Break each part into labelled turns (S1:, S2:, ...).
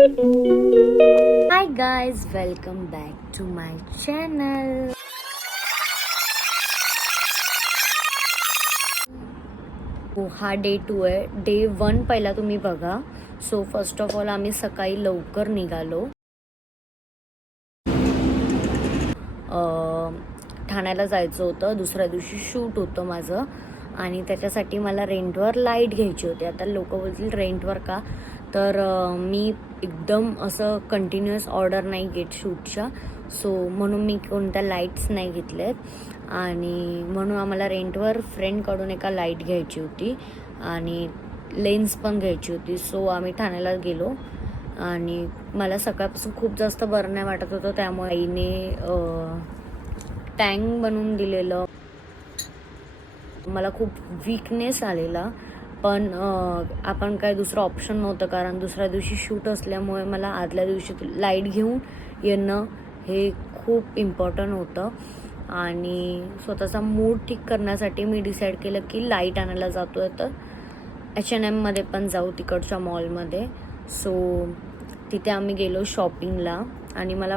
S1: Hi guys welcome back to my channel हा day two आहे. Day one पहिला तुम्ही बघा. सो फर्स्ट ऑफ ऑल आम्ही सकाळी लवकर निघालो. ठाण्याला जायचं होतं. दुसऱ्या दिवशी शूट होतं माझं. आणि त्याच्यासाठी मला रेंटवर लाइट घ्यायची होती. आता लोक बोलतील रेंटवर का? तर मी एकदम असं कंटिन्युअस ऑर्डर नाही घेत शूटच्या सो म्हणून मी कोणत्या लाईट्स नाही घेतल्यात आणि म्हणून आम्हाला रेंटवर फ्रेंडकडून एका लाइट घ्यायची होती. आणि लेन्स पण घ्यायची होती. सो आम्ही ठाण्याला गेलो. आणि मला सकाळपासून खूप जास्त बरं नाही वाटत होतं. त्यामुळे आईने टँक बनवून दिलेलं. मला खूप वीकनेस आलेला. पण आपण काय दुसरं ऑप्शन नव्हतं कारण दुसऱ्या दिवशी शूट असल्यामुळे मला आदल्या दिवशी लाइट घेऊन येणं हे खूप इम्पॉर्टंट होतं. आणि स्वतःचा मूड ठीक करण्यासाठी मी डिसाईड केलं की लाइट आणायला जातो आहे तर एच एन एममध्ये पण जाऊ तिकडच्या मॉलमध्ये सो तिथे आम्ही गेलो शॉपिंगला आणि मला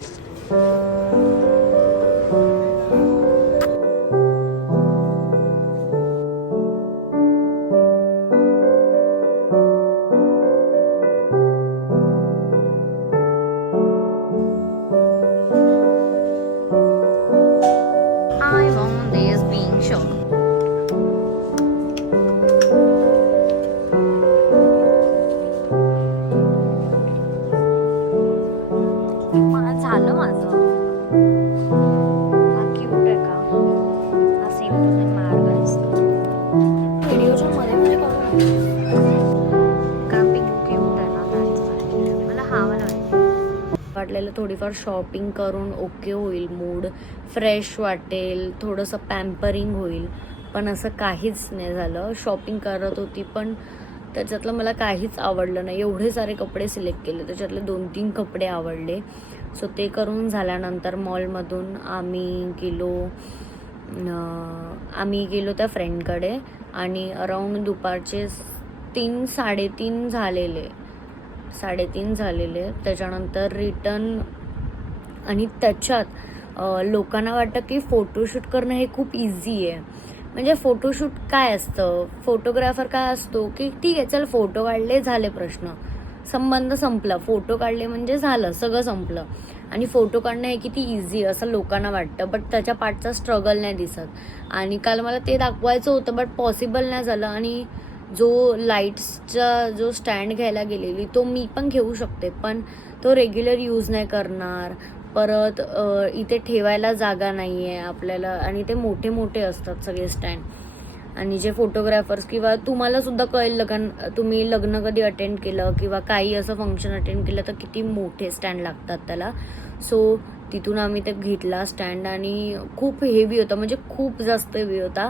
S1: आपल्याला थोडीफार शॉपिंग करून ओके होईल मूड फ्रेश वाटेल थोडंसं पॅम्परिंग होईल. पण असं काहीच नाही झालं. शॉपिंग करत होती पण त्याच्यातलं मला काहीच आवडलं नाही. एवढे सारे कपडे सिलेक्ट केले. त्याच्यातले दोन तीन कपडे आवडले. सो ते करून झाल्यानंतर मॉलमधून आम्ही गेलो आम्ही गेलो त्या फ्रेंडकडे आणि अराऊंड दुपारचे तीन साडेतीन झालेले. साडेतीन झालेले त्याच्यानंतर रिटर्न आणि त्याच्यात लोकांना वाटतं की फोटोशूट करणं हे खूप इझी आहे. म्हणजे फोटोशूट काय असतं? फोटोग्राफर काय असतो की ठीक आहे चल फोटो काढले झाले प्रश्न. संबंध संपला. फोटो काढले म्हणजे झालं सगळं संपलं. आणि फोटो काढणं हे किती इझी असं लोकांना वाटतं बट त्याच्या पाठचा स्ट्रगल नाही दिसत. आणि काल मला ते दाखवायचं होतं बट पॉसिबल नाही झालं. आणि जो लाईट्सचा जो स्टँड घ्यायला गेलेली तो मी पण घेऊ शकते पण तो रेग्युलर यूज नाही करणार. परत इथे ठेवायला जागा नाही आहे आपल्याला आणि ते मोठे मोठे असतात सगळे स्टँड. आणि जे फोटोग्राफर्स किंवा तुम्हाला सुद्धा कळेल लग्न तुम्ही लग्न कधी अटेंड केलं किंवा काही असं फंक्शन अटेंड केलं तर किती मोठे स्टँड लागतात त्याला. सो तिथून आम्ही ते घेतला स्टँड आणि खूप हेवी होता म्हणजे खूप जास्त हेवी होता.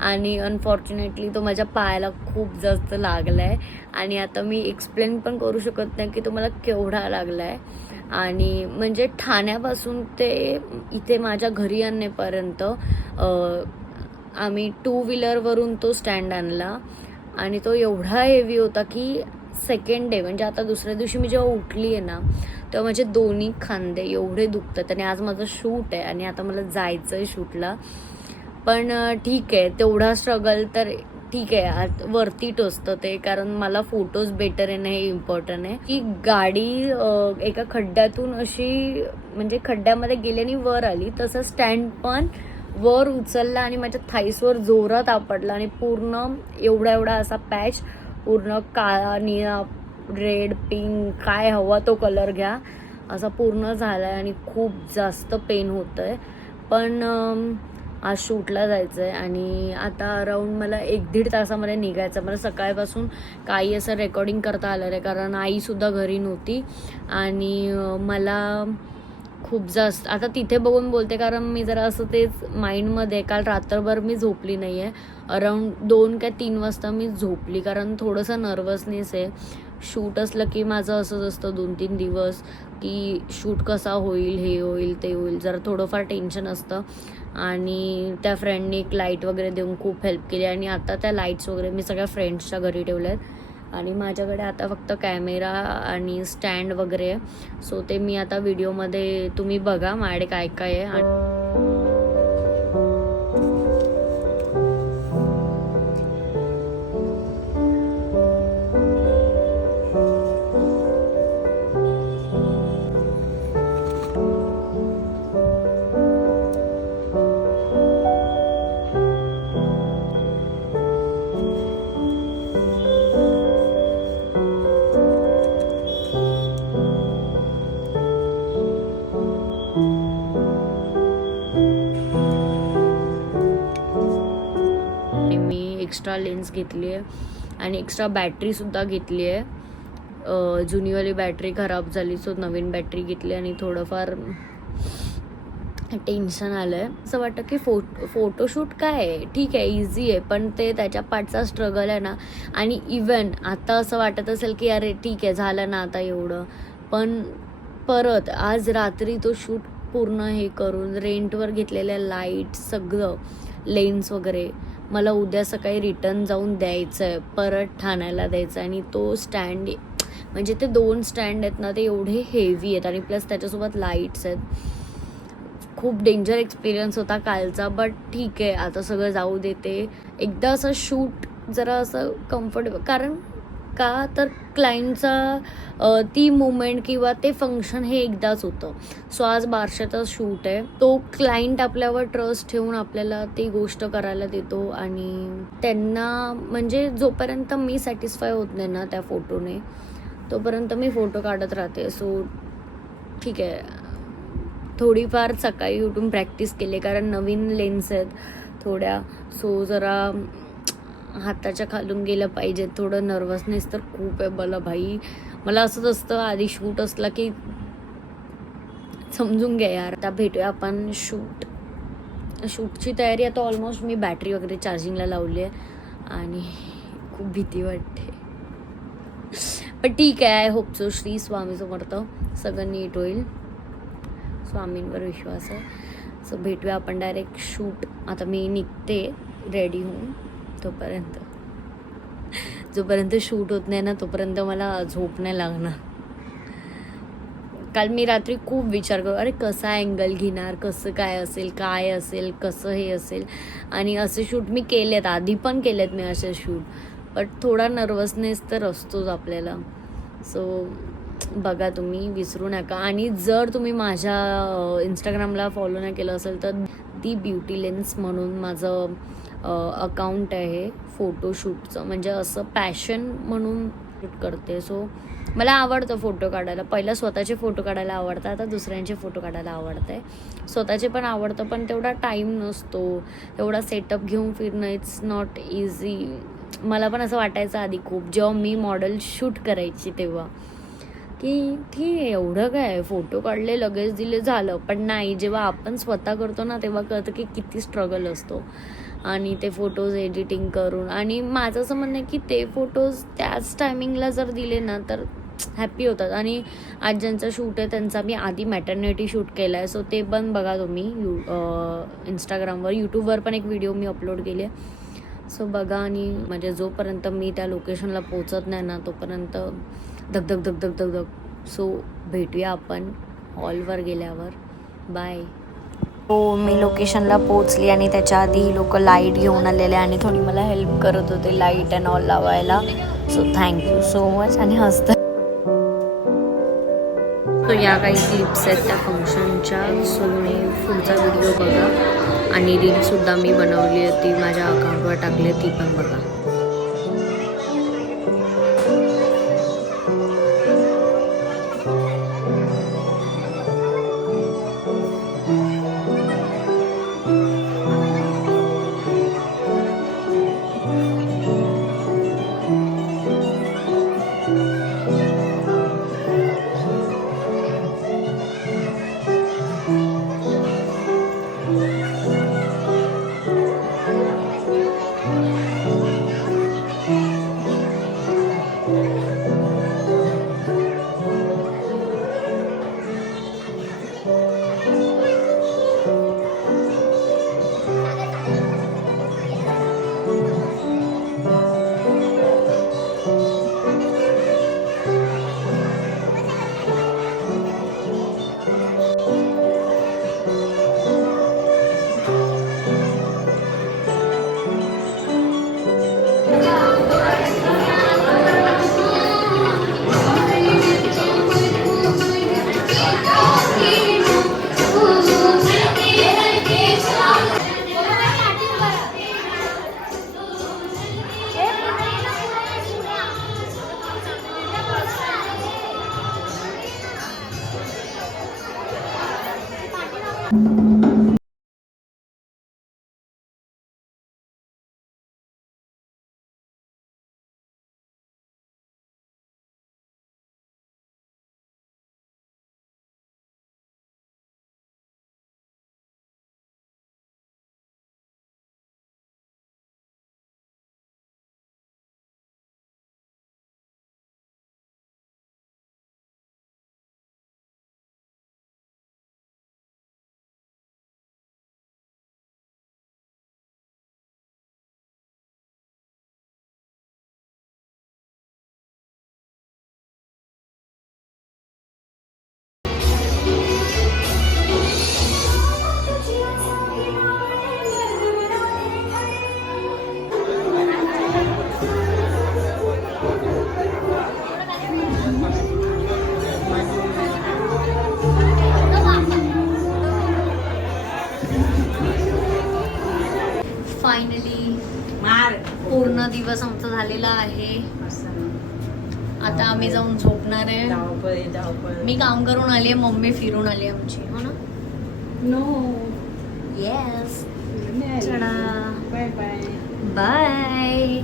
S1: आणि अनफॉर्च्युनेटली तो माझ्या पायाला खूप जास्त लागला आहे आणि आता मी एक्सप्लेन पण करू शकत नाही की तो मला केवढा लागला आहे आणि म्हणजे ठाण्यापासून ते इथे माझ्या घरी आणण्यापर्यंत आम्ही टू व्हीलरवरून तो स्टँड आणला. आणि तो एवढा हेवी होता की सेकंड डे म्हणजे आता दुसऱ्या दिवशी मी जेव्हा उठली आहे ना तेव्हा माझे दोन्ही खांदे एवढे दुखतात आणि आज माझं शूट आहे आणि आता मला जायचं आहे शूटला पण ठीक आहे तेवढा स्ट्रगल तर ठीक आहे आत- वरती टोचतं ते कारण मला फोटोज बेटर येणं हे इम्पॉर्टंट आहे. की गाडी एका खड्ड्यातून अशी म्हणजे खड्ड्यामध्ये गेल्याने वर आली तसं स्टँड पण वर उचलला आणि माझ्या थाईसवर जोरात आपडला आणि पूर्ण एवढा एवढा असा पॅच पूर्ण काळा निळा रेड पिंक काय हवा तो कलर घ्या. असा पूर्ण झाला आहे आणि खूप जास्त पेन होतं आहे पण आज शूटला जायचं आहे आणि आता अराऊंड मला एक दीड तासामध्ये निघायचं मला सकाळपासून काही असं रेकॉर्डिंग करता आलं नाही कारण आईसुद्धा घरी नव्हती. आणि मला खूप जास्त. आता तिथे बघून बोलते कारण मी जरा असं तेच माइंडमध्ये काल रात्रभर मी झोपली नाही आहे अराऊंड दोन काय तीन वाजता मी झोपली कारण थोडंसं नर्वसनेस आहे. शूट असलं की माझं असंच असतं दोन तीन दिवस की शूट कसा होईल हे होईल ते होईल. जरा थोडंफार टेन्शन असतं. आणि त्या फ्रेंडने एक लाइट वगैरे देऊन खूप हेल्प केली. आणि आता त्या लाईट्स वगैरे मी सगळ्या फ्रेंड्सच्या घरी ठेवल्या आहेत आणि माझ्याकडे आता फक्त कॅमेरा आणि स्टँड वगैरे आहे. सो ते मी आता व्हिडिओमध्ये तुम्ही बघा माझ्याकडे काय काय आहे. आणि एक्स्ट्रा लेन्स घेतली आहे. आणि एक्स्ट्रा बॅटरीसुद्धा घेतली आहे. जुनीवाली बॅटरी खराब झाली सो नवीन बॅटरी घेतली आणि थोडंफार टेन्शन आलं आहे असं वाटतं की फो फोटोशूट काय आहे? ठीक आहे इझी आहे पण ते त्याच्या पाठचा स्ट्रगल आहे ना. आणि इवन आता असं वाटत असेल की अरे ठीक आहे झालं ना आता एवढं. पण परत आज रात्री तो शूट पूर्ण हे करून रेंटवर घेतलेल्या लाइट सगळं लेन्स वगैरे मला उद्या सकाळी रिटर्न जाऊन द्यायचं आहे परत ठाण्याला द्यायचं आहे आणि तो स्टँड म्हणजे ते दोन स्टँड आहेत ना ते एवढे हेवी आहेत आणि प्लस त्याच्यासोबत लाईट्स आहेत. खूप डेंजर एक्सपिरियन्स होता कालचा बट ठीक आहे आता सगळं जाऊ देते एकदा असं शूट जरा असं कम्फर्टेबल कारण का तर क्लायंटचा ती मुमेंट किंवा ते फंक्शन हे एकदाच होतं. सो आज बारशाचा शूट आहे. तो क्लायंट आपल्यावर ट्रस्ट ठेवून आपल्याला ती गोष्ट करायला देतो आणि त्यांना म्हणजे जोपर्यंत मी सॅटिस्फाय होत नाही ना त्या फोटोने तोपर्यंत मी फोटो काढत राहते. सो ठीक आहे. थोडीफार सकाळी उठून प्रॅक्टिस केली कारण नवीन लेन्स आहेत थोड्या. सो जरा हाताच्या खालून गेलं पाहिजे. थोडं नर्वसनेस तर खूप आहे मला भाई. मला असंच असतं आधी शूट असला की समजून घ्या यार. आता भेटूया आपण शूट शूटची तयारी आता ऑलमोस्ट मी बॅटरी वगैरे चार्जिंगला लावली आहे. आणि खूप भीती वाटते. पण ठीक आहे I hope so Shri Swami Samarth. सगळं नीट होईल. स्वामींवर विश्वास आहे. सो भेटूया आपण डायरेक्ट शूट आता मी निघते रेडी होऊन तोपर्यंत. जोपर्यंत शूट होत नाही ना तोपर्यंत मला झोप नाही लागणार. काल मी रात्री खूप विचार करू अरे कसा अँगल घेणार कसं काय असेल काय असेल कसं हे असेल. आणि असे शूट मी केलेत आधी पण केलेत मी असे शूट. बट थोडा नर्वसनेस तर असतोच आपल्याला. सो बघा तुम्ही विसरू नका. आणि जर तुम्ही माझ्या इंस्टाग्रामला फॉलो नाही केलं असेल तर दी ब्युटी लेन्स म्हणून माझं अकाउंट आहे फोटोशूटचं म्हणजे असं पॅशन म्हणून शूट करते. सो मला आवडतं फोटो काढायला. पहिला स्वतःचे फोटो काढायला आवडतं. आता दुसऱ्यांचे फोटो काढायला आवडतं आहे स्वतःचे पण आवडतं पण तेवढा टाईम नसतो. तेवढा सेटअप घेऊन फिरणं इट्स नॉट इझी मला पण असं वाटायचं आधी खूप. जेव्हा मी मॉडेल शूट करायची तेव्हा. की ठीक आहे एवढं काय? फोटो काढले लगेच दिले झालं. पण नाही जेव्हा आपण स्वतः करतो ना तेव्हा कळतं की किती स्ट्रगल असतो. आणि ते फोटोज एडिटिंग करून. आणि माझं असं म्हणणं आहे की ते फोटोज त्याच टायमिंगला जर दिले ना तर हॅपी होतात. आणि आज ज्यांचा शूट आहे त्यांचा मी आधी मॅटर्निटी शूट केला आहे सो ते पण बघा तुम्ही यू इंस्टाग्रामवर यूट्यूबवर पण एक व्हिडिओ मी अपलोड केली आहे. सो बघा आणि म्हणजे जोपर्यंत मी त्या लोकेशनला पोचत नाही ना तोपर्यंत धग धग धग धग धग धग सो भेटूया आपण हॉलवर गेल्यावर. बाय हो मी लोकेशनला पोचली आणि त्याच्या आधी लोक लाइट घेऊन आलेले आणि थोडी मला हेल्प करत होते लाइट अँड ऑल लावायला. So thank you so much आणि हसत सो या काही क्लिप्स आहेत त्या फंक्शनच्या सो मी पुढचा व्हिडिओ बघा. आणि रीलसुद्धा मी बनवली आहे ती माझ्या अकाउंटवर टाकली ती पण बघा. you. दिवस आमचा झालेला आहे. आता आम्ही जाऊन झोपणार आहे. मी काम करून आली आहे मम्मी फिरून आली आमची. हो ना?
S2: No
S1: yes
S2: bye bye
S1: bye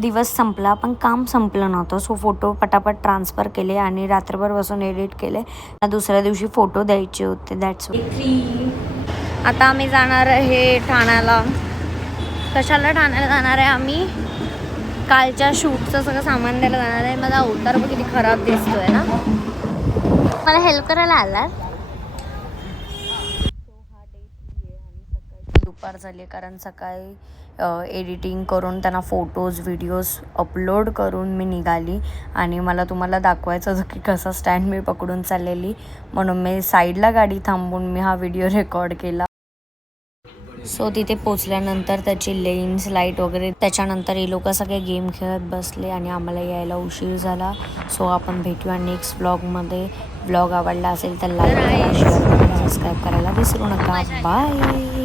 S1: दिवस संपला पण काम संपलं नव्हतं. सो फोटो पटापट ट्रान्सफर केले आणि रात्रभर बसून एडिट केले. दुसऱ्या दिवशी फोटो द्यायचे होते दॅट्स आता आम्ही जाणार आहे ठाण्याला. कशाला ठाण्याला जाणार आहे आम्ही? कालच्या शूटचं सगळं सामान द्यायला जाणार आहे. माझा अवतार बघ किती खराब दिसतोय ना. मला हेल्प करायला आला दुपार झाली कारण सकाळी एडिटिंग करून त्यांना फोटोज व्हिडिओज अपलोड करून मी निघाली. आणि मला तुम्हाला दाखवायचं होतं की कसा स्टँड मी पकडून चाललेली. म्हणून मी साईडला गाडी थांबून मी हा व्हिडिओ रेकॉर्ड केला. सो तिथे पोचल्यानंतर त्याची लेन्स लाइट वगैरे त्याच्यानंतर हे लोक सगळे गेम खेळत बसले आणि आम्हाला यायला उशीर झाला. सो आपण भेटूया नेक्स्ट ब्लॉगमध्ये ब्लॉग आवडला असेल तर लाईक करा शेअर करा सबस्क्राईब करायला विसरू नका. बाय